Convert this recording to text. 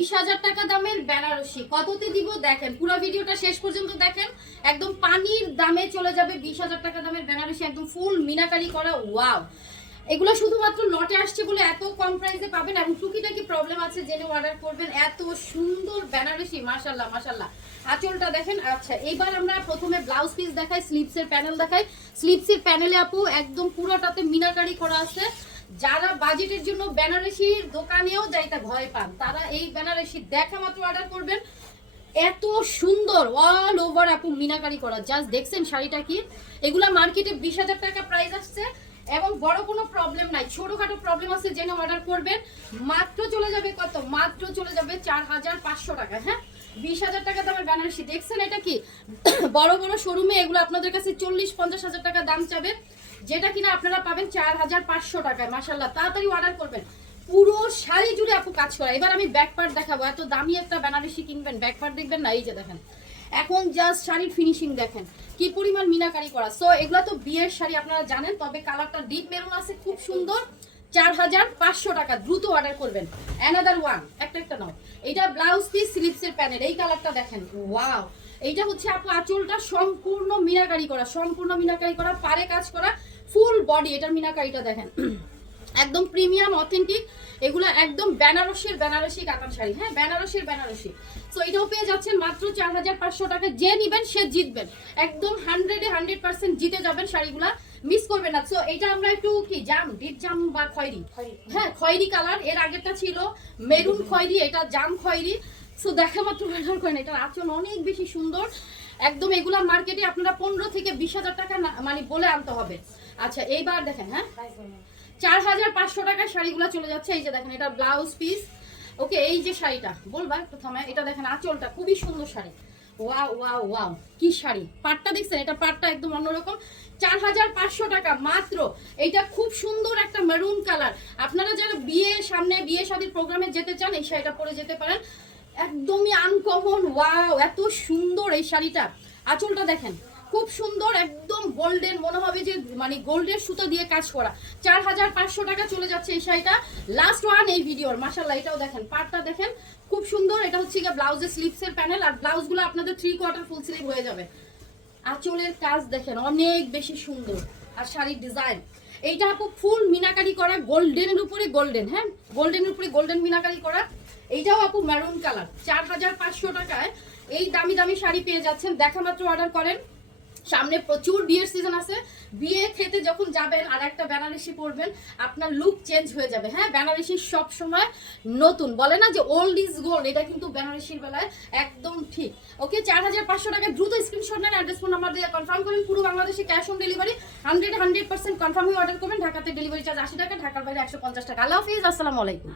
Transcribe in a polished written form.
20,000 টাকা দামের বেনারসি কততে দিব দেখেন, পুরো ভিডিওটা শেষ পর্যন্ত দেখেন। একদম পানির দামে চলে যাবে 20,000 টাকা দামের বেনারসি, একদম ফুল মিনাকারি করা। ওয়াও, এগুলো শুধুমাত্র লটে আসছে বলে এত কম প্রাইসে পাবেন, এবং টুকিটাকি প্রবলেম আছে জেনে অর্ডার করবেন। এত সুন্দর বেনারসি, মাশাআল্লাহ মাশাআল্লাহ। আঁচলটা দেখেন। আচ্ছা, এবার আমরা প্রথমে ব্লাউজ পিস দেখাই, স্লিভসের প্যানেল দেখাই। স্লিভসের প্যানেলে আপু একদম পুরোটাতে মিনাকারি করা আছে। যারা বাজেটের জন্য বেনারসির দোকানেও যাইতে ভয় পান, তারা এই বেনারসি দেখা মাত্র অর্ডার করবেন। এত সুন্দর অল ওভার আপু মিনাকারি করা, জাস্ট দেখছেন শাড়িটা কি। এগুলা মার্কেটে 20,000 টাকা প্রাইস আসছে, এবং বড় কোনো প্রবলেম নাই, ছোটখাটো প্রবলেম আছে জেনে অর্ডার করবেন। মাত্র চলে যাবে কত, মাত্র চলে যাবে 4,500 টাকা। হ্যাঁ, 20,000 টাকা দামের বেনারসি দেখছেন। এটা কি বড় বড় শোরুমে এগুলো আপনাদের কাছে 40-50,000 টাকা দাম চাবে, যেটা কিনা আপনারা পাবেন 4,500 টাকায়। মাশাআল্লাহ, তাড়াতাড়ি অর্ডার করবেন। পুরো শাড়ি জুড়ে আপু কাজ করা। এবার আমি ব্যাক পার্ট দেখাবো। এত দামি একটা বেনারসি কিনবেন, ব্যাক পার্ট দেখবেন না। এই যে দেখেন, এখন জাস্ট শাড়ির ফিনিশিং দেখেন কি পরিমাণ মিনাকারি করা। সো এগুলো তো বিয়ের শাড়ি আপনারা জানেন, তবে কালারটা ডিপ মেরুন আছে, খুব সুন্দর। 4,500 টাকা, দ্রুত অর্ডার করবেন। অ্যানাদার ওয়ান, একটা নাও। এটা ব্লাউজ পিস স্লিভসের প্যানেল, এই কালারটা দেখেন। ওয়াও, এইটা হচ্ছে আপু আঁচলটা সম্পূর্ণ মিনাকারি করা, সম্পূর্ণ মিনাকারি করা, পারে কাজ করা, ফুল বডি। এটার মিনাকারিটা দেখেন, একদম প্রিমিয়াম অথেন্টিক। এগুলো একদম বেনারসি কাতান শাড়ি। হ্যাঁ, বেনারসি। সো এটাও পেয়ে যাচ্ছেন মাত্র 4,500 টাকা। যে নিবেন সে জিতবেন, একদম 100% জিতে যাবেন। শাড়িগুলা মিস করবেন না। সো এটা আমরা একটু কি ডিপ জাম বা খয়েরি, হ্যাঁ খয়েরি কালার। এর আগেরটা ছিল মেরুন খয়েরি, এটা জাম খয়েরি। সো দেখা মাত্র ব্যবহার করেন, এটার আঁচল অনেক বেশি সুন্দর। একদম এগুলা মার্কেটে আপনারা 15 থেকে 20,000 টাকা মানে বলে আনতে হবে। আচ্ছা, এইবার দেখেন। হ্যাঁ, 4,500 টাকায় শাড়িগুলো চলে যাচ্ছে। এই যে দেখেন, এটা ব্লাউজ পিস। ওকে, এই যে শাড়িটা বলবা প্রথমে, এটা দেখেন আঁচলটা খুবই সুন্দর শাড়ি। ওয়াও ওয়াও ওয়াও, কি শাড়ি। পাটটা দেখছেন, এটা পাটটা একদম অন্যরকম। 4,500 টাকা মাত্র। এইটা খুব সুন্দর একটা মেরুন কালার। আপনারা যারা সামনে বিয়ে শাদীর প্রোগ্রামে যেতে চান, এই শাড়িটা পরে যেতে পারেন, একদমই আনকমন। ওয়াও, এত সুন্দর এই শাড়িটা। আঁচলটা দেখেন খুব সুন্দর, একদম গোল্ডেন, মনে হবে যে মানে গোল্ডের সুতো দিয়ে কাজ করা। 4,500 টাকা চলে যাচ্ছে এই শাড়িটা। লাস্ট ওয়ান এই ভিডিওর। মাশাআল্লাহ, এটাও দেখেন, পাটটা দেখেন খুব সুন্দর। এটা হচ্ছে গিয়ে ব্লাউজের স্লিভসের প্যানেল, আর ব্লাউজগুলো আপনাদের 3/4 ফুল স্লিভ হয়ে যাবে। আঁচলের কাজ দেখেন অনেক বেশি সুন্দর, আর শাড়ির ডিজাইন এইটা আপু ফুল মিনাকারি করা, গোল্ডেনের উপরে গোল্ডেন। হ্যাঁ, গোল্ডেনের উপরে গোল্ডেন মিনাকারি করা। এইটাও আপু মেরুন কালার। 4,500 টাকায় এই দামি দামি শাড়ি পেয়ে যাচ্ছেন। দেখা মাত্র অর্ডার করেন। সামনে প্রচুর বিয়ের সিজন আছে, বিয়ে খেতে যখন যাবেন আর একটা বেনারসি পরবেন, আপনার লুক চেঞ্জ হয়ে যাবে। হ্যাঁ, বেনারসি সব সময় নতুন, বলে না যে ওল্ড ইজ গোল্ড, এটা কিন্তু বেনারসির বেলায় একদম ঠিক। ওকে, 4,500 টাকা। দ্রুত স্ক্রিনশট নেন, অ্যাড্রেস ফোন নাম্বার দিয়ে কনফার্ম করেন। পুরো বাংলাদেশে ক্যাশ অন ডেলিভারি 100% কনফার্ম হয়ে অর্ডার করবেন। ঢাকাতে ডেলিভারি চার্জ 80 টাকা, ঢাকার বাইরে 150 টাকা। আল্লাহ হাফিজ, আসসালামু আলাইকুম।